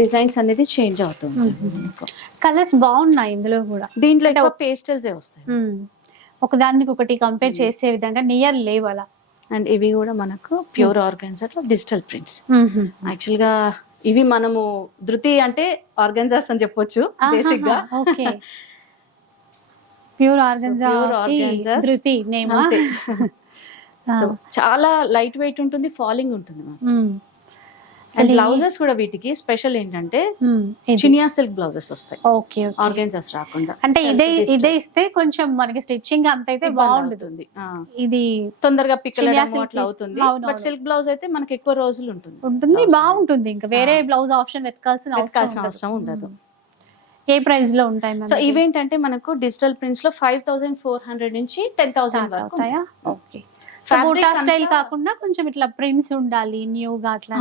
డిజైన్స్ అనేది చేంజ్ అవుతుంది. కలర్స్ బాగున్నాయి ఇందులో కూడా. దీంట్లో ఎక్కువ పేస్టల్స్ వస్తాయి, ఒకదానికి ఒకటి కంపేర్ చేసే విధంగా నియర్ లేవు అలా. అండ్ ఇవి కూడా మనకు pure organza digital prints. Actual గా ఇవి మనము ధృతి అంటే ఆర్గాన్జాస్ అని చెప్పొచ్చు బేసిక్ గా. ప్యూర్ ఆర్గాన్జా ధృతి నేమ్. సో చాలా లైట్ వెయిట్ ఉంటుంది, ఫాలింగ్ ఉంటుంది. అండ్ బ్లౌజెస్ కూడా వీటికి స్పెషల్ ఏంటంటే చినియా సిల్క్ బ్లౌజెస్ వస్తాయి, ఆర్గాన్జాస్ రాకుండా. అంటే ఇదే ఇస్తే కొంచెం మనకి స్టిచ్చింగ్ అంత అయితే బాగుంటుంది. ఇది తొందరగా పిక్కలడం అట్లా అవుతుంది. బట్ సిల్క్ బ్లౌజ్ అయితే మనకి ఎక్కువ రోజులు ఉంటుంది, బాగుంటుంది. ఇంకా వేరే బ్లౌజ్ ఆప్షన్ వెతకాల్సిన అవసరం ఉండదు. ఏ ప్రైస్ లో ఉంటాయి? సో ఇవేంటంటే మనకు డిజిటల్ ప్రింట్స్ లో 5,400 నుంచి 10,000 వరకు. ఓకే, స్టైల్ కాకుండా కొంచెం ఇట్లా ప్రింట్స్ ఉండాలి న్యూగా అట్లా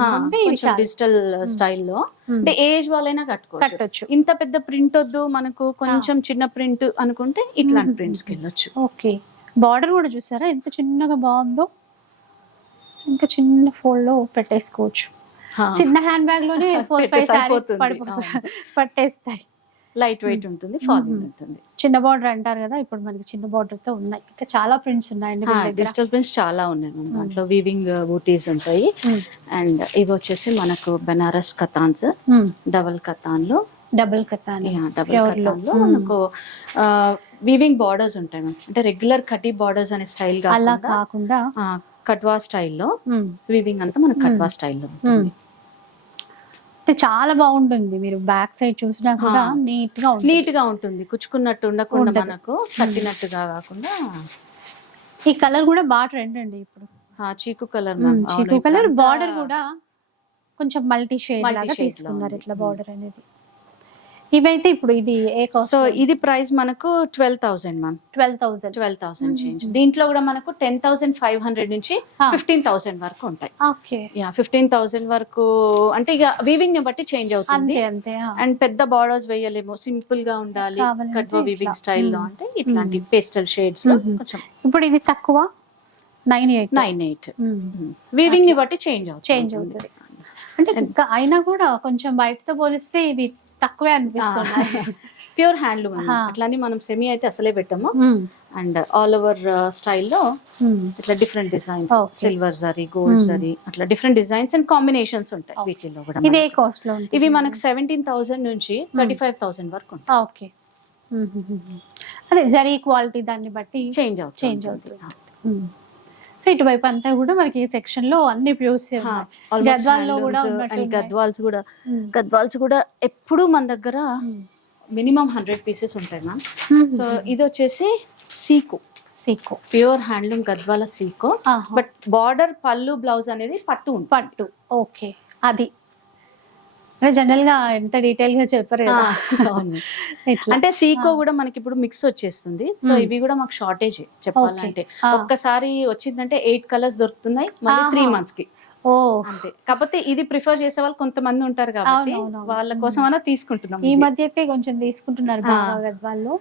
డిజిటల్ స్టైల్లో. అంటే ఏజ్ వాళ్ళైనా కట్టుకోవచ్చు. ఇంత పెద్ద ప్రింట్ వద్దు మనకు, కొంచెం చిన్న ప్రింట్ అనుకుంటే ఇట్లాంటి ప్రింట్స్ కి వెళ్ళొచ్చు. ఓకే, బార్డర్ కూడా చూసారా ఎంత చిన్నగా బాగుందో. ఇంకా చిన్న ఫోల్డ్ లో పెట్టేసుకోవచ్చు. చిన్న హ్యాండ్ బ్యాగ్ లోనే 4-5 సారీస్ పట్టేస్తాయి. లైట్ వెయిట్ ఉంటుంది, ఫాలింగ్ ఉంటుంది. చిన్న బార్డర్ అంటారు కదా, ఇప్పుడు మనకి చిన్న బార్డర్ తో ఉన్నాయి. ఇంకా చాలా ప్రింట్స్ ఉన్నాయండి, డిజిటల్ ప్రింట్స్ చాలా ఉన్నాయి. దాంట్లో వీవింగ్ బూటీస్ ఉంటాయి. అండ్ ఇవి వచ్చేసి మనకు బెనారస్ కతాన్స్, డబల్ కతాన్ లో మనకు వీవింగ్ బార్డర్స్ ఉంటాయి. అంటే రెగ్యులర్ కటీ బార్డర్స్ అనే స్టైల్ అలా కాకుండా కట్వా స్టైల్లో వీవింగ్ అంతా మనకు కట్వా స్టైల్లో ఉంటుంది. చాలా బాగుంటుంది. మీరు బ్యాక్ సైడ్ చూసినా కూడా నీట్ గా ఉంటుంది, కుచ్చుకున్నట్టు ఉండకుండా, మనకు కట్టినట్టుగా కాకుండా. ఈ కలర్ కూడా బాగా ట్రెండ్ అండి ఇప్పుడు, చీకు కలర్. చీకు కలర్ బార్డర్ కూడా కొంచెం మల్టీ షేడ్ లాగా తీసుకున్నారు ఇట్లా బార్డర్ అనేది. ఇవైతే ఇప్పుడు ఇది సో ఇది ప్రైస్ మనకు 12,000 మ్యామ్. 12,000 చేంజ్. దీంట్లో కూడా మనకు 10,500 నుంచి 15,000 వరకు ఉంటాయి. 15,000 వరకు అంటే ఇక వీవింగ్ ని బట్టి చేంజ్ అవుతుంది. అండ్ పెద్ద బార్డర్స్ వేయలేము, సింపుల్ గా ఉండాలి కట్వా వీవింగ్ స్టైల్లో అంటే ఇట్లాంటి పేస్టల్ షేడ్స్ లో కొంచెం. ఇప్పుడు ఇది తక్కువ 9,800. వీవింగ్ ని బట్టి చేంజ్ అవుతుంది. అంటే అయినా కూడా కొంచెం బయటతో పోలిస్తే ఇవి తక్కువే అనిపిస్తున్నాయి. ప్యూర్ హ్యాండ్లూమ్ అట్లాని మనం సెమీ అయితే అసలే పెట్టాము. అండ్ ఆల్ ఓవర్ స్టైల్లో ఇట్లా different designs, silver zari, gold zari, అట్లా డిఫరెంట్ డిజైన్స్ అండ్ కాంబినేషన్స్ ఉంటాయి వీటిలో కూడా. ఇది ఏ కాస్ట్ లో? ఇవి మనకు 17,000 నుంచి 35,000 వరకు ఉంటాయి. ఓకే, అదే జరీ క్వాలిటీ దాన్ని బట్టి చేంజ్ అవుతుంది. సో ఇటువైపు అంతా కూడా మనకి ఈ సెక్షన్ లో అన్ని ప్యూర్స్, గద్వాల్లో కూడా గద్వాల్స్ కూడా ఎప్పుడు మన దగ్గర మినిమం 100 పీసెస్ ఉంటాయి మ్యామ్. సో ఇది వచ్చేసి Sico pure handloom Gadwal Sico, but border పళ్ళు బ్లౌజ్ అనేది పట్టు. ఓకే, అది జనరల్ గా ఎంత డీటెయిల్ గా చెప్పారు కదా. అంటే సీకో కూడా మనకి ఇప్పుడు మిక్స్ వచ్చేస్తుంది. సో ఇవి కూడా మాకు షార్టేజ్ చెప్పాలంటే. ఒక్కసారి వచ్చిందంటే 8 కలర్స్ దొరుకుతున్నాయి మళ్ళీ 3 months కి. అంతే. కాకపోతే ఇది ప్రిఫర్ చేసే వాళ్ళు కొంతమంది ఉంటారు కాబట్టి వాళ్ళ కోసం అలా తీసుకుంటున్నాం. ఈ మధ్య అయితే కొంచెం తీసుకుంటున్నారు బాగా గద్వాల్లో.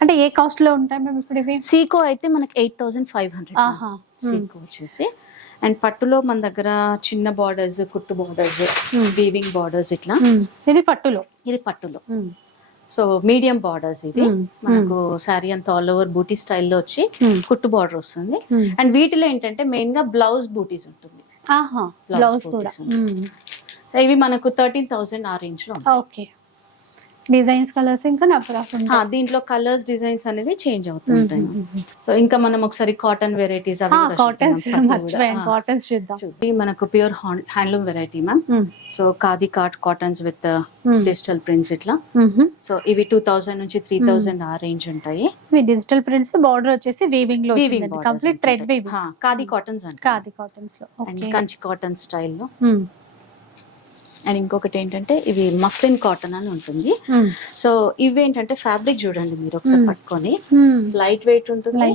అంటే ఏ కాస్ట్ లో ఉంటాయి మేము ఇప్పుడు ఇవి? సీకో అయితే మనకి 8,500 సీకో వచ్చేసి. అండ్ పట్టులో మన దగ్గర చిన్న బార్డర్స్, కుట్టు బార్డర్స్, వీవింగ్ బార్డర్స్ ఇట్లా. ఇది పట్టులో సో మీడియం బార్డర్స్ ఇవి. మనకు శారీ అంతా ఆల్ ఓవర్ బూటీ స్టైల్లో వచ్చి కుట్టు బార్డర్ వస్తుంది. అండ్ వీటిలో ఏంటంటే మెయిన్ గా బ్లౌజ్ బూటీస్ ఉంటుంది. బ్లౌజ్ కూడా. సో ఇవి మనకు 13,000 ఆ రేంజ్ లో. ఓకే, డిజైన్స్ కలర్స్ ఇంకా దీంట్లో కలర్స్ డిజైన్స్ అనేవి చేంజ్ అవుతుంటాయి. సో ఇంకా మనం ఒకసారి కాటన్ వెరైటీస్ మనకు pure handloom variety ma'am. So khadi cottons with digital prints ఇట్లా. సో ఇవి 2,000 నుంచి 3,000 ఆ రేంజ్ ఉంటాయి. డిజిటల్ ప్రింట్స్, బార్డర్ వచ్చేసి వీవింగ్ లో, complete thread weaving. Khadi cottons అంటే ఖాదీ కాటన్స్ లో, కంచి కాటన్ స్టైల్లో. అండ్ ఇంకొకటి ఏంటంటే ఇవి మస్లిన్ కాటన్ అని ఉంటుంది. సో ఇవి ఏంటంటే ఫ్యాబ్రిక్ చూడండి మీరు ఒకసారి పట్టుకొని, లైట్ వెయిట్ ఉంటుంది,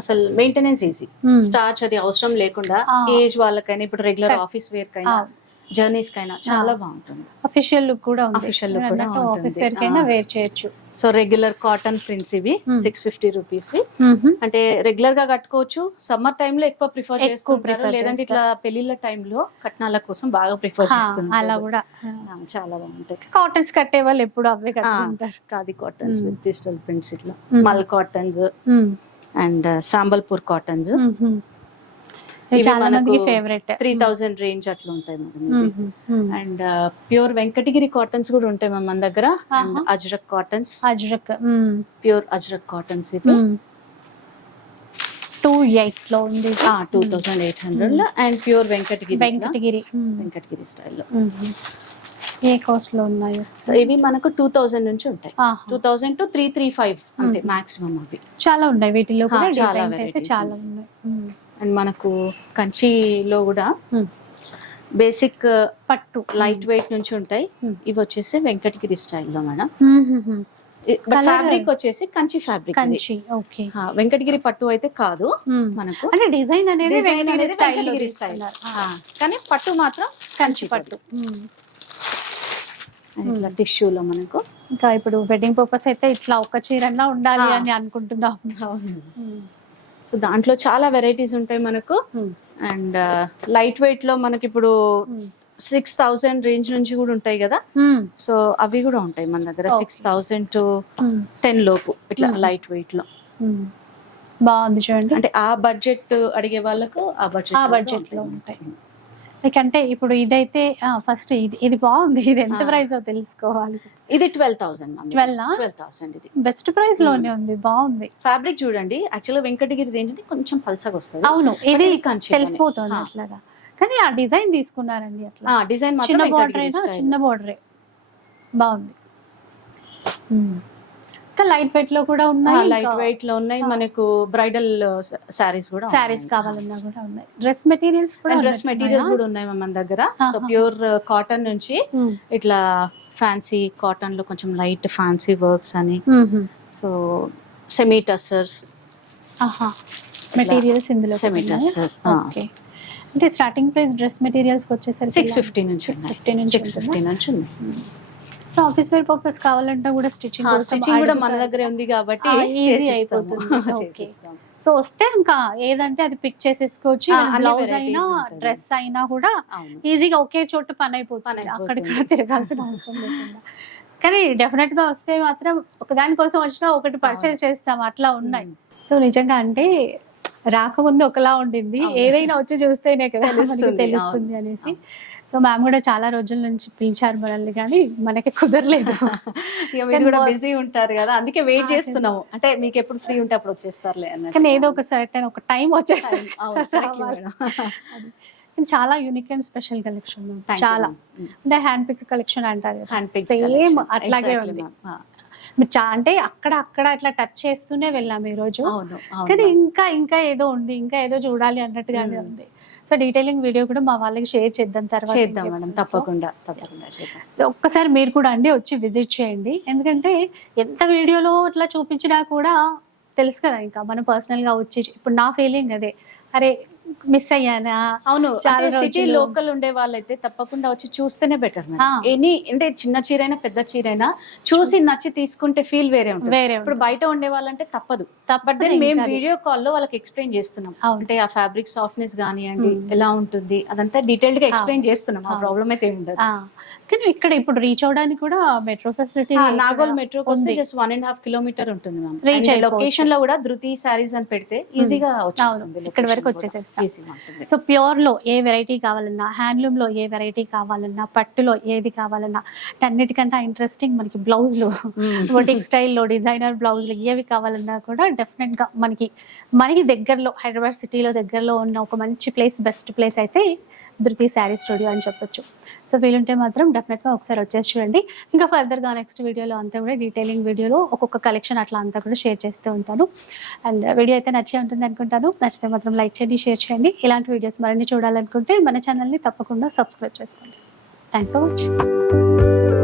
అసలు మెయింటెనెన్స్ ఈజీ. స్టార్చ్ అది అవసరం లేకుండా ఏజ్ వాళ్ళకైనా, ఇప్పుడు రెగ్యులర్ ఆఫీస్ వేర్ కైనా, జర్నీస్ కైనా చాలా బాగుంటుంది. అఫీషియల్ లుక్ కూడా ఆఫీస్ వేర్ కైనా వేర్ చేయొచ్చు. సో రెగ్యులర్ కాటన్ ప్రింట్స్ ఇవి 650 రూపీస్. అంటే రెగ్యులర్ గా కట్టుకోవచ్చు. సమ్మర్ టైమ్ లో ఎక్కువ ప్రిఫర్ చేస్తుంటారు, లేదంటే ఇట్లా పెళ్లిళ్ళ టైంలో కట్నాల కోసం బాగా ప్రిఫర్ చేస్తున్నారు. అలా కూడా చాలా బాగుంటాయి. కాటన్స్ కట్టే వాళ్ళు ఎప్పుడు అవే కట్టుకుంటారు. Khadi cottons with digital prints ఇట్లా, మల్ కాటన్స్ అండ్ సాంబల్పూర్ కాటన్స్. చాలా మందికి ఫేవరెట్. 3,000 రేంజ్ అట్లా ఉంటాయి madam. And pure Venkatagiri cottons కూడా ఉంటాయి మన దగ్గర. And Ajrak cottons, pure Ajrak cottons ఇవి 2,800 లో ఉంది. 2,800 లో. అండ్ ప్యూర్ వెంకటగిరి స్టైల్లో ఏ కాస్ట్ లో ఉన్నాయి? సో ఇవి మనకు 2,000 నుంచి ఉంటాయి. 2,000 to 335 అంతే మాక్సిమం. అవి చాలా ఉన్నాయి వీటిలో కూడా, డిజైన్స్ అయితే చాలా ఉన్నాయి. అండ్ మనకు కంచిలో కూడా బేసిక్ పట్టు లైట్ వెయిట్ నుంచి ఉంటాయి. ఇవి వచ్చేసి వెంకటగిరి స్టైల్లో మేడం. ఫ్యాబ్రిక్ వచ్చేసి కంచి ఫ్యాబ్రిక్. ఓకే, వెంకటగిరి పట్టు అయితే కాదు మనకు. అంటే డిజైన్ అనేది వెంకటగిరి స్టైల్, కానీ పట్టు మాత్రం కంచి పట్టు. ఇట్లా టిష్యూలో మనకు. ఇంకా ఇప్పుడు వెడ్డింగ్ పర్పస్ అయితే ఇట్లా ఒక చీరన్నా ఉండాలి అని అనుకుంటున్నాం. సో దాంట్లో చాలా వెరైటీస్ ఉంటాయి మనకు. అండ్ లైట్ వెయిట్ లో మనకి ఇప్పుడు 6,000 రేంజ్ నుంచి కూడా ఉంటాయి కదా. సో అవి కూడా ఉంటాయి మన దగ్గర 6,000 to 10 లోపు ఇట్లా లైట్ వెయిట్ లో. బాగుంది చూడండి. అంటే ఆ బడ్జెట్ అడిగే వాళ్ళకు ఆ బడ్జెట్ లో ఉంటాయి. లైక్ అంటే ఇప్పుడు ఇదైతే ఫస్ట్ ఇది బాగుంది. ఇది ఎంత ప్రైస్ తెలుసుకోవాలి. ఇది 12,000. 12,000 ఇది బెస్ట్ ప్రైస్ లోనే ఉంది. బాగుంది. ఫ్యాబ్రిక్ చూడండి. యాక్చువల్గా వెంకటగిరిది ఏంటంటే కొంచెం పల్చగా వస్తుంది. అవును, ఇది తెలిసిపోతుంది అట్లాగా. కానీ ఆ డిజైన్ తీసుకున్నారండి అట్లా. డిజైన్ చిన్న బార్డరే బాగుంది. ఇంకా లైట్ వెయిట్ లో కూడా ఉన్నాయి. లైట్ వెయిట్ లో ఉన్నాయి మనకు. బ్రైడల్ సారీస్ కూడా, సారీస్ కావాలన్నా కూడా ఉన్నాయి. డ్రెస్ మెటీరియల్స్ కూడా ఉన్నాయి మన దగ్గర. సో ప్యూర్ కాటన్ నుంచి ఇట్లా ఫ్యాన్సీ కాటన్ లో కొంచెం లైట్ ఫ్యాన్సీ వర్క్స్ అని. సో సెమీ టస్సర్స్ మెటీరియల్స్ ఇందులో. సెమీ టస్సర్స్ అంటే స్టార్టింగ్ ప్రైస్ డ్రెస్ మెటీరియల్స్ వచ్చేసరికి 650 నుంచి. సో ఆఫీస్ వేర్ పర్పస్ కావాలంటే కూడా స్టిచ్చింగ్ కూడా మన దగ్గరే ఉంది కాబట్టి ఈజీ అయిపోతుంది. సో వస్తే ఇంకా ఏదంటే అది పిక్ చేసేసుకోవచ్చు. బ్లౌజ్ అయినా డ్రెస్ అయినా కూడా ఈజీగా ఒకే చోట పని అయిపోతుంది. అక్కడిక్కడ తిరగాల్సిన అవసరం లేకుండా. కానీ డెఫినెట్ గా వస్తే మాత్రం ఒకదాని కోసం వచ్చినా ఒకటి పర్చేస్ చేస్తాం, అట్లా ఉన్నాయి. సో నిజంగా అంటే రాకముందు ఒకలా ఉండింది, ఏదైనా వచ్చి చూస్తేనే కదా మనకి తెలుస్తుంది అనేసి. సో మ్యామ్ కూడా చాలా రోజుల నుంచి పిలిచారు మనల్ని, కానీ మనకి కుదరలేదు. ఇక మీరు కూడా బిజీ ఉంటారు కదా, అందుకే వెయిట్ చేస్తున్నాము. అంటే మీకు ఎప్పుడు ఫ్రీ ఉంటే అప్పుడు వచ్చేస్తారులే అన్నట్టు. కానీ ఏదో ఒక సర్టెన్ ఒక టైం వచ్చేస్తుంది. చాలా యూనిక్ అండ్ స్పెషల్ కలెక్షన్, చాలా అంటే హ్యాండ్ పిక్ కలెక్షన్ అంటారు, సేమ్ అట్లాగే ఉంది. అంటే అక్కడ అట్లా టచ్ చేస్తూనే వెళ్ళాము ఈ రోజు, కానీ ఇంకా ఏదో ఉంది, ఇంకా ఏదో చూడాలి అన్నట్టుగానే ఉంది. సో డీటెయిలింగ్ వీడియో కూడా మా వాళ్ళకి షేర్ చేద్దాం తర్వాత. చేద్దాం మేడం, తప్పకుండా ఒక్కసారి మీరు కూడా అండి వచ్చి విజిట్ చేయండి. ఎందుకంటే ఎంత వీడియోలో అట్లా చూపించినా కూడా తెలుసు కదా, ఇంకా మనం పర్సనల్ గా వచ్చి, ఇప్పుడు నా ఫీలింగ్ అదే, అరే మిస్ అయ్యానా. అవును, సిటీ లోకల్ ఉండే వాళ్ళైతే తప్పకుండా వచ్చి చూస్తేనే బెటర్. ఎనీ అంటే చిన్న చీరైనా పెద్ద చీరైనా చూసి నచ్చి తీసుకుంటే ఫీల్ వేరే ఉంటుంది. ఇప్పుడు బయట ఉండే వాళ్ళంటే తప్పదు. బట్ దెన్ మేము వీడియో కాల్ లో వాళ్ళకి ఎక్స్ప్లెయిన్ చేస్తున్నాం, అంటే ఆ ఫ్యాబ్రిక్ సాఫ్ట్నెస్ కానివ్వండి ఎలా ఉంటుంది అదంతా డీటెయిల్డ్ గా ఎక్స్ప్లెయిన్ చేస్తున్నాం. ఆ ప్రాబ్లం అయితే ఏమి ఉండదు. కానీ ఇక్కడ ఇప్పుడు రీచ్ అవడానికి కూడా మెట్రో ఫెసిలిటీ, నాగోల్ మెట్రో వస్తే జస్ట్ 1.5 కిలోమీటర్ ఉంటుంది మ్యామ్. రీచ్ లొకేషన్ లో కూడా ధృతి సారీస్ అని పెడితే ఈజీగా వచ్చేస్తుంది, ఇక్కడ వరకు వచ్చేసేస్తాం. సో ప్యూర్ లో ఏ వెరైటీ కావాలన్నా, హ్యాండ్లూమ్ లో ఏ వెరైటీ కావాలన్నా, పట్టులో ఏది కావాలన్నా, అన్నిటికంటే ఇంట్రెస్టింగ్ మనకి బ్లౌజ్లు, బొటిక్ స్టైల్లో డిజైనర్ బ్లౌజ్లు ఏవి కావాలన్నా కూడా డెఫినెట్ గా మనకి దగ్గరలో, హైదరాబాద్ సిటీలో దగ్గరలో ఉన్న ఒక మంచి ప్లేస్, బెస్ట్ ప్లేస్ అయితే ధృతి శారీ స్టూడియో అని చెప్పొచ్చు. సో వీలుంటే మాత్రం డెఫినెట్గా ఒకసారి వచ్చేసి చూడండి. ఇంకా ఫర్దర్గా నెక్స్ట్ వీడియోలో అంతా కూడా డీటెయిలింగ్ వీడియోలో ఒక్కొక్క కలెక్షన్ అట్లా అంతా కూడా షేర్ చేస్తూ ఉంటాను. అండ్ వీడియో అయితే నచ్చే ఉంటుంది అనుకుంటాను. నచ్చితే మాత్రం లైక్ చేయండి, షేర్ చేయండి. ఇలాంటి వీడియోస్ మరిన్ని చూడాలనుకుంటే మన ఛానల్ని తప్పకుండా సబ్స్క్రైబ్ చేసుకోండి. Thanks for watching.